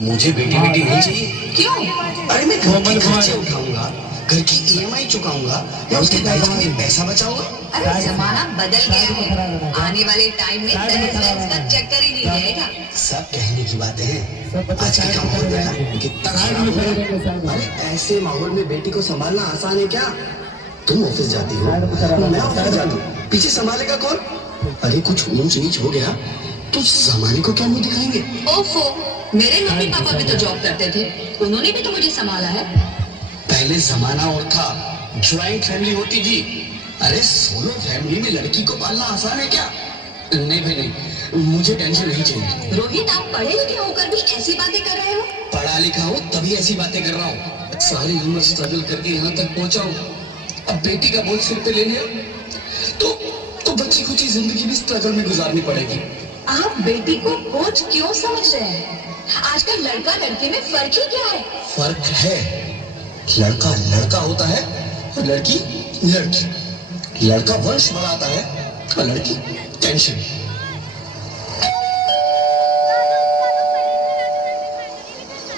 मुझे बेटी बेटी नहीं चाहिए। क्यों? अरे मैं घर के खर्चे उठाऊंगा, घर की ईएमआई चुकाऊंगा या उसके दहेज के लिए पैसा बचाऊंगा। अरे जमाना बदल गया है, आने वाले टाइम में दहेज वहेज का चक्कर ही नहीं रहेगा। सब कहने की बातें हैं, आजकल का माहौल देखा कितना खराब हो गया। अरे ऐसे माहौल में बेटी को संभालना आसान है क्या? तुम ऑफिस जाती हो, मैं ऑफिस जाता हूँ, पीछे संभालेगा कौन? अरे कुछ ऊंच नीच हो गया तो जमाने को क्या मुंह दिखाएंगे? ओफो, मेरे मम्मी पापा भी तो जॉब करते थे, उन्होंने भी तो मुझे संभाला है। पहले जमाना और था, ज्वाइंट फैमिली होती थी। अरे सोलो फैमिली में लड़की को पालना आसान है क्या? नहीं भाई नहीं, मुझे टेंशन नहीं चाहिए। रोहित, आप पढ़े लिखे होकर भी ऐसी बातें कर रहे हो? पढ़ा लिखा हूँ तभी ऐसी बातें कर रहा हूँ। सारी उम्र स्ट्रगल करके यहाँ तक पहुँचा हूँ, अब बेटी का बोझ सिर पे ले लिया तो बच्ची खुची जिंदगी भी स्ट्रगल में गुजारनी पड़ेगी। आप बेटी को बोझ क्यों समझ रहे हैं? आजकल लड़का लड़की में फर्क ही क्या है? फर्क है, लड़का लड़का होता है और लड़की लड़की। लड़का वंश बढ़ाता है और लड़की टेंशन।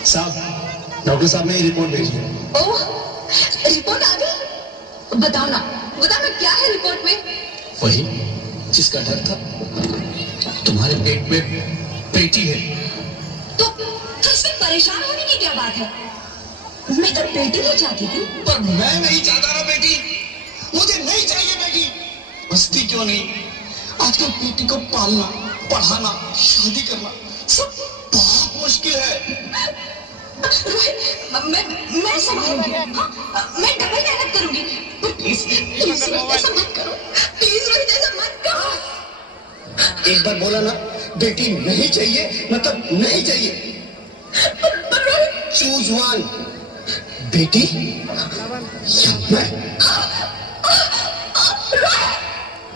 साहब, डॉक्टर साहब ने रिपोर्ट भेजी है। ओह, रिपोर्ट आ गई? बताओ ना क्या है रिपोर्ट में? वही जिसका डर था, तुम्हारे पेट में बेटी है। तो इसमें परेशान होने की क्या बात है? मैं तो बेटी ही चाहती थी। पर मैं नहीं चाहता ना बेटी, मुझे नहीं चाहिए बेटी। बसती क्यों नहीं? आजकल बेटी को पालना, पढ़ाना, शादी करना सब बहुत मुश्किल है। मैं संभालूंगी, मैं डबल मेहनत करूंगी। प्लीज ऐसा मत करो, प्लीज रोहित ऐसा मत करो। एक बार बोला ना, बेटी नहीं चाहिए मतलब नहीं चाहिए। चूज वन, बेटी या मैं।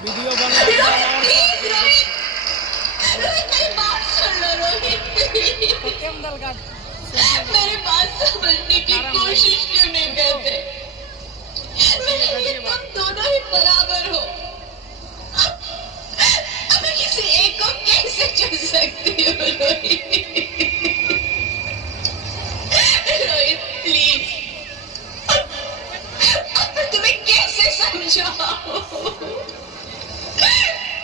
वीडियो बना मेरी बात समझने की कोशिश क्यों नहीं करते? मेरे लिए तुम दोनों ही बराबर हो। मैं किसी एक को कैसे चुन सकती हूँ रोहित? रोहित प्लीज, अब मैं तुम्हें कैसे समझाऊं?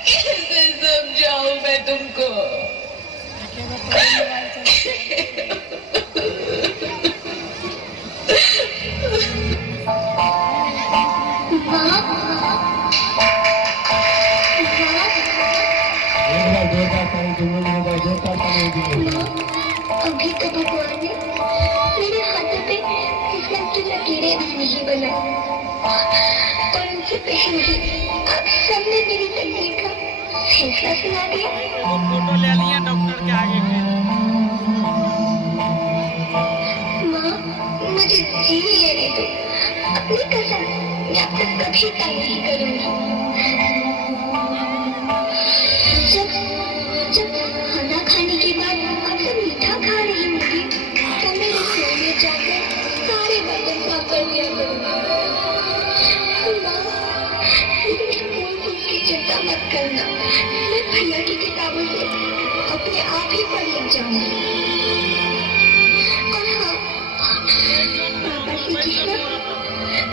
कैसे समझाऊं मैं तुमको? अभी तो भगवान ने मेरे हाथों पे किस्मत की लकीरें नहीं बनाई और उनसे पहले आप सबने मेरी तकदीर का फैसला सुना दिया। फोटो ले लिया डॉक्टर के आगे के। माँ, मुझे जी लेने दो, अपनी कसम मैं आपको कभी तंग नहीं करूंगी। जब खाना खाने के बाद आपसे मीठा खा रही होंगी तो मैं रसोई में जाकर सारे बर्तन साफ कर दिया करूंगी। माँ, स्कूल की चिंता मत करना, मैं भैया की किताबों से अपने आप ही पढ़ लिख जाऊंगी। और हाँ, पापा से कहना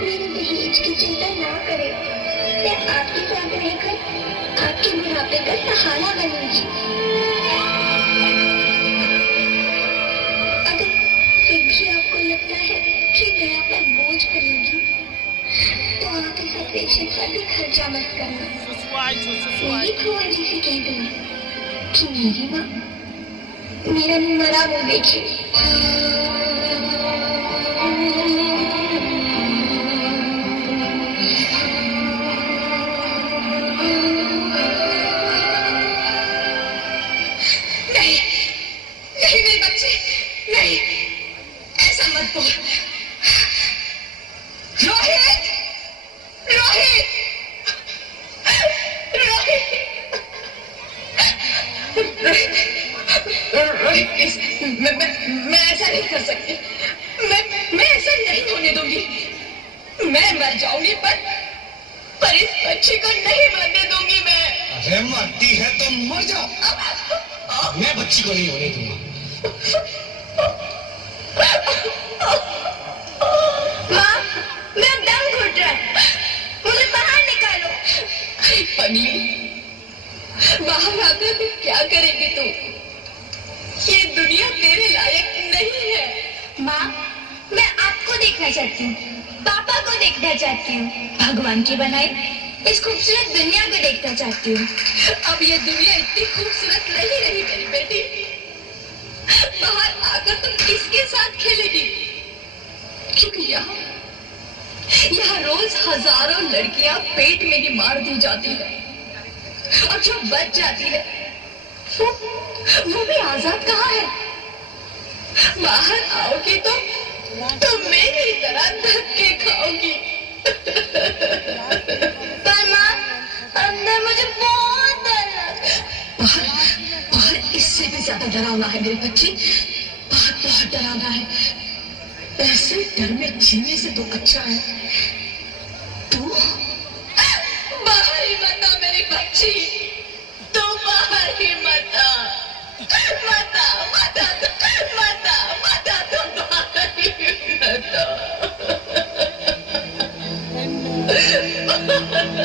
मेरे दहेज की चिंता ना करें, मैं आपके साथ रहकर आपके बुढ़ापे का सहारा बनूंगी। अगर फिर भी आपको लगता है कि मैं आप पर बोझ पड़ूंगी तो आप इस ऑपरेशन पर भी खर्चा मत करना। मेरी बुआ जी से कह देना कि मेरी माँ मेरा मरा मुंह देखी। नहीं मेरे बच्चे, नहीं, ऐसा मत बोल। रोहित, रोहित, रोहित प्लीज, मैं ऐसा नहीं कर सकती। मैं ऐसा नहीं होने दूंगी। मैं मर जाऊंगी पर इस बच्ची को नहीं मरने दूंगी मैं। अरे मरती है तो मर जा, मैं बच्ची को नहीं होने दूंगा। चाहती हूँ, पापा को देखना चाहती हूँ, भगवान की बनाई इस खूबसूरत दुनिया को देखना चाहती हूँ। अब ये दुनिया इतनी खूबसूरत नहीं रही मेरी बेटी। बाहर आकर तुम किसके साथ खेलेगी? क्योंकि यहाँ रोज हजारों लड़कियां पेट में ही मार दी जाती है, और जो बच जाती है वो भी आजाद कहाँ है? बाहर आओगी तो मेरी तरह धक्के खाओगी। पर माँ, अंदर मुझे बहुत डर लगा। बाहर इससे भी ज्यादा डरावना है मेरी बच्ची, बहुत डरावना है। ऐसे डर में जीने से तो अच्छा है तू बाहर ही मत आ मेरी बच्ची, तू बाहर ही मत आ, मत आ, मत आ, मत आ, मत आ, तू बाहर ही मत आ।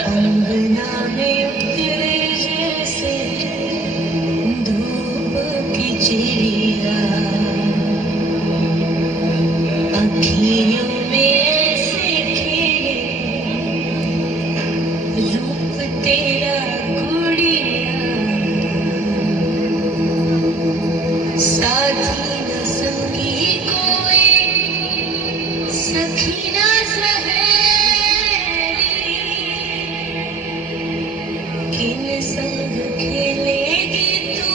अंगना में उतरे जैसे धूप की चिड़िया, अखियों में ऐसे खेले रूप तेरा गुड़िया, साथी न संगी कोई, सखी न किन संग खेलेगी तू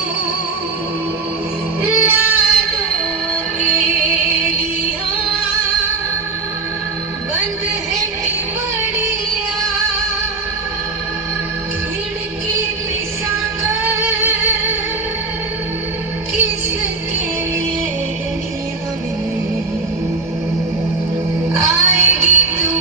लाडों के लिया, बंद है बढ़िया खिड़की पे साकर, किसके लिए दुनिया में आएगी तू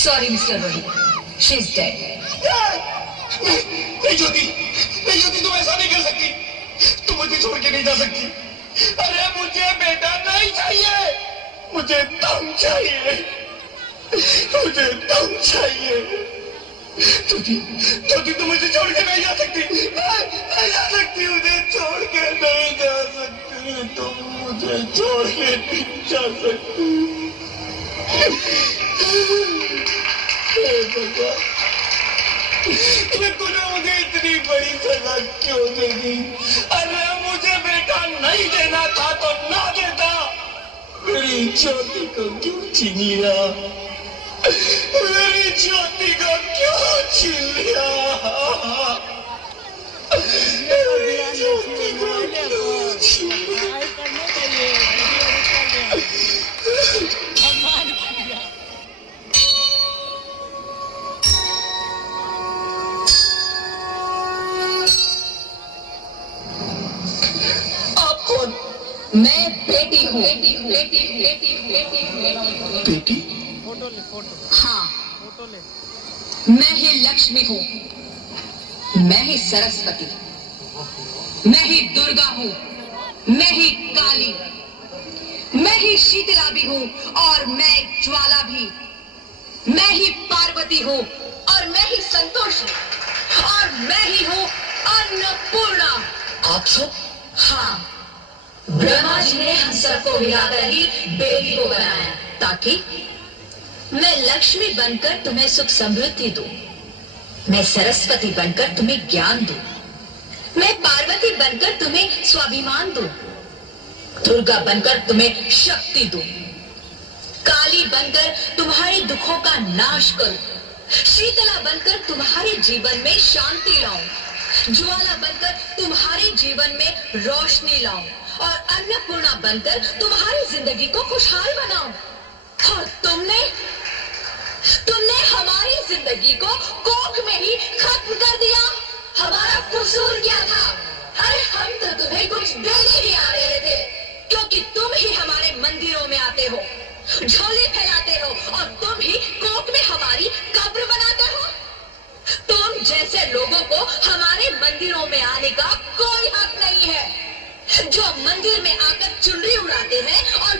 Sorry, Mr. Rohit. She's dead. नहीं ज्योति, तुम ऐसा नहीं कर सकती, तुम मुझे छोड़ के नहीं जा सकती। अरे मुझे बेटा नहीं चाहिए, मुझे दम चाहिए, मुझे दम चाहिए। ज्योति तुम मुझे छोड़ के नहीं जा सकती, नहीं जा सकती, मुझे छोड़ के नहीं जा सकती, तुम मुझे छोड़ के नहीं जा सकती। तूने मुझे इतनी बड़ी सजा क्यों दे दी? अरे मुझे बेटा नहीं देना था तो ना देता, मेरी ज्योति को क्यों छीन लिया? मेरी ज्योति को क्यों छीन लिया? मेरी ज्योति को क्यों छीन लिया? मैं बेटी हूँ। बेटी? हाँ, मैं ही लक्ष्मी हूँ, मैं ही सरस्वती, मैं ही दुर्गा हूँ, मैं ही काली, मैं ही शीतला भी हूँ और मैं ज्वाला भी, मैं ही पार्वती हूँ और मैं ही संतोष हूँ और मैं ही हूँ अन्नपूर्णा। आप सब? हाँ, ब्रह्मा जी ने हम सबको मिलाकर ही बेटी को बनाया ताकि मैं लक्ष्मी बनकर तुम्हें सुख समृद्धि दूं। मैं सरस्वती बनकर तुम्हें ज्ञान दूं, मैं पार्वती बनकर तुम्हें स्वाभिमान दूं, दुर्गा बनकर तुम्हें शक्ति दूं, काली बनकर तुम्हारे दुखों का नाश करूं, शीतला बनकर तुम्हारे जीवन में शांति लाऊं, ज्वाला बनकर तुम्हारे जीवन में रोशनी लाऊं और अन्नपूर्णा बनकर तुम्हारी जिंदगी को खुशहाल बनाऊं। और तुमने हमारी जिंदगी को कोख में ही खत्म कर दिया। हमारा कसूर क्या था? अरे हम तो तुम्हें कुछ देने ही आ रहे थे, क्योंकि तुम ही हमारे मंदिरों में आते हो, झोले फैलाते हो और तुम ही कोख में हमारी कब्र बनाते हो। तुम जैसे लोगों को हमारे मंदिरों में आने का कोई हक नहीं है। जो मंदिर में आकर चुनरी उड़ाते हैं और